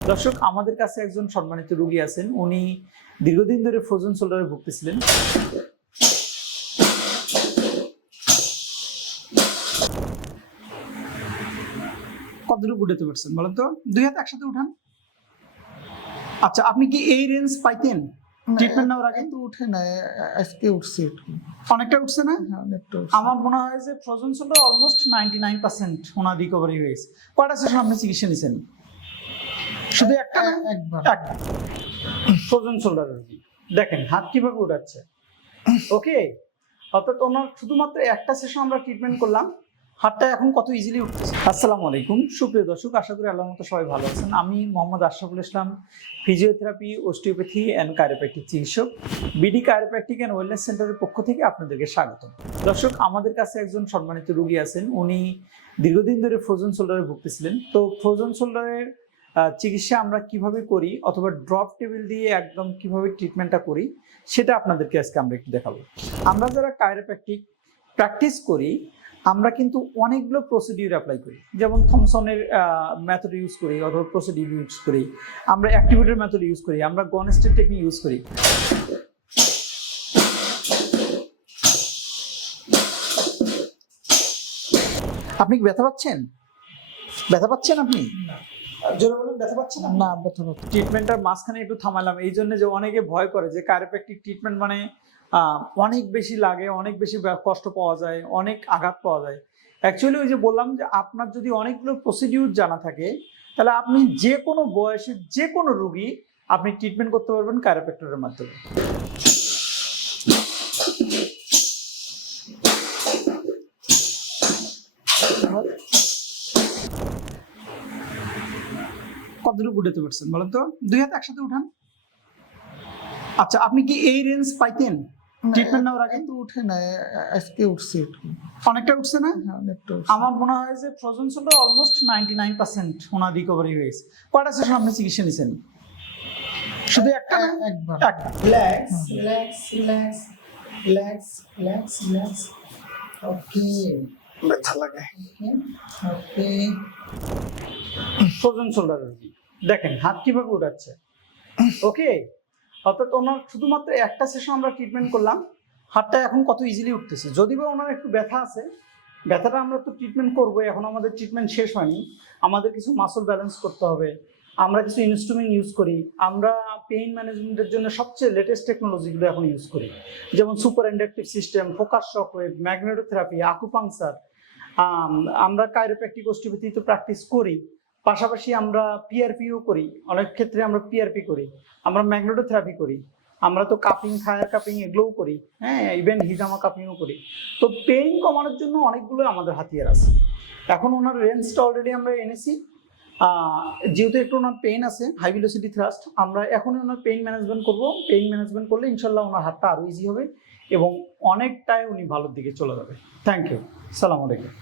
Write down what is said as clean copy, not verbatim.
দর্শক, আমাদের কাছে একজন সম্মানিত রোগী আছেন। উনি দীর্ঘদিন ধরে ফ্রোজেন শোল্ডারে ভুগতেছিলেন। কতটুকু উঠাতে পারছেন বলেন তো? দুই হাত একসাথে উঠান। আচ্ছা, আপনি কি এই রেঞ্জ পাইতেন ট্রিটমেন্ট নেওয়ার আগে? তো উঠে না, আজকে উঠছে একটু। অনেকটা উঠছে না? হ্যাঁ, অনেকটা উঠছে। আমার মনে হয় যে ফ্রোজেন শোল্ডার অলমোস্ট 99% ওনার রিকভারি হয়েছে। কয়টা সেশন আপনি চিকিৎসা নিয়েছেন? শুধু একটা না? একবার। একটা। ফ্রোজেন শোল্ডারের রোগী দেখেন হাত কিভাবে উঠাচ্ছে। ওকে, অর্থাৎ ওনার শুধুমাত্র একটা সেশন আমরা ট্রিটমেন্ট করলাম, হাতটা এখন কত ইজিলি উঠতেছে। আসসালামু আলাইকুম সুপ্রিয় দর্শক, আশা করি আল্লাহর মতো সবাই ভালো আছেন। আমি মোহাম্মদ আশরাফুল ইসলাম, ফিজিওথেরাপি, অস্টিওপ্যাথি অ্যান্ড কায়োপ্র্যাকটিক চিকিৎসক, বিডি কায়োপ্র্যাকটিক অ্যান্ড ওয়েলনেস সেন্টারের পক্ষ থেকে আপনাদেরকে স্বাগত। দর্শক, আমাদের কাছে একজন সম্মানিত রোগী আছেন। উনি দীর্ঘদিন ধরে ফ্রোজেন শোল্ডারে ভুগতেছিলেন। তো ফ্রোজেন শোল্ডারের চিকিৎসা আমরা কিভাবে করি অথবা ড্রপ টেবিল দিয়ে একদম কিভাবে ট্রিটমেন্টটা করি সেটা আপনাদেরকে আজকে আমরা একটু দেখাবো। আমরা যারা কায়োপ্র্যাকটিক প্র্যাকটিস করি আমরা কিন্তু অনেকগুলো প্রসিডিউর অ্যাপ্লাই করি, যেমন থমসনের মেথড ইউজ করি অথবা প্রসিডিউর ইউজ করি, আমরা অ্যাক্টিভেটর মেথড ইউজ করি, আমরা গনস্টেট টেকনিক ইউজ করি। আপনি কি ব্যথা পাচ্ছেন? ব্যথা পাচ্ছেন আপনি? জোরে বলুন, ব্যথা পাচ্ছেন? না, ব্যথা পাচ্ছি। ট্রিটমেন্টের মাঝখানে একটু থামালাম এই জন্য যে অনেকে ভয় করে যে কায়োপ্র্যাকটিক ট্রিটমেন্ট মানে অনেক বেশি লাগে, অনেক বেশি কষ্ট পাওয়া যায়, অনেক আঘাত পাওয়া যায়। অ্যাকচুয়ালি ওই যে বললাম যে আপনার যদি অনেকগুলো প্রসিডিউর জানা থাকে তাহলে আপনি যে কোনো বয়সে যে কোনো রোগী আপনি ট্রিটমেন্ট করতে পারবেন কায়োপ্র্যাক্টরের মাধ্যমে। কতটুকু উঠাতে পারছেন বলেন তো? দুই হাত একসাথে উঠান। আচ্ছা, আপনি কি এই রেঞ্জ পাইতেন ট্রিটমেন্ট নেওয়ার আগে? তো উঠে না, আজকে উঠছে একটু। অনেকটা উঠছে না? হ্যাঁ, অনেকটা উঠছে। আমার মনে হয় যে ফ্রোজেন শোল্ডার অলমোস্ট 99% ওনার রিকভারি হয়েছে। কয়টা সেশন আপনি চিকিৎসা নিয়েছেন? শুধু একটা না? একবার। একটা। Relax relax relax relax relax relax. Okay, ব্যথা লাগে। ওকে। ফ্রোজেন শোল্ডার রোগী দেখেন হাত কিভাবে উঠাচ্ছে। ওকে, অর্থাৎ ওনার শুধুমাত্র একটা সেশন আমরা ট্রিটমেন্ট করলাম, হাতটা এখন কত ইজিলি উঠতেছে। যদি বা ওনার একটু ব্যথা আছে, ব্যথাটা আমরা তো ট্রিটমেন্ট করবো, এখন আমাদের ট্রিটমেন্ট শেষ হয়নি, আমাদের কিছু মাসল ব্যালেন্স করতে হবে, আমরা কিছু ইনস্ট্রুমেন্ট ইউজ করি, আমরা পেইন ম্যানেজমেন্টের জন্য সবচেয়ে লেটেস্ট টেকনোলজিগুলো এখন ইউজ করি, যেমন super inductive system, focus shockwave, magnetotherapy, acupuncture. আমরা কায়োপ্র্যাকটিক অস্টিওপ্যাথি তো প্র্যাকটিস করি, পাশাপাশি আমরা পিআরপিও করি, অনেক ক্ষেত্রে আমরা পিআরপি করি, আমরা ম্যাগনেটোথেরাপি করি, আমরা তো কাপিং, ফায়ার কাপিং এগুলোও করি, হ্যাঁ, ইভেন হিজামা কাপিংও করি। তো পেইন কমানোর জন্য অনেকগুলো আমাদের হাতিয়ার আছে। এখন ওনার রেঞ্জটা অলরেডি আমরা এনেছি, যেহেতু একটু ওনার পেইন আছে, হাই ভেলোসিটি থ্রাস্ট, আমরা এখনই ওনার পেইন ম্যানেজমেন্ট করবো। পেইন ম্যানেজমেন্ট করলে ইনশাল্লাহ ওনার হাতটা আরও ইজি হবে এবং অনেকটাই উনি ভালোর দিকে চলে যাবে। থ্যাংক ইউ, সালাম আলাইকুম।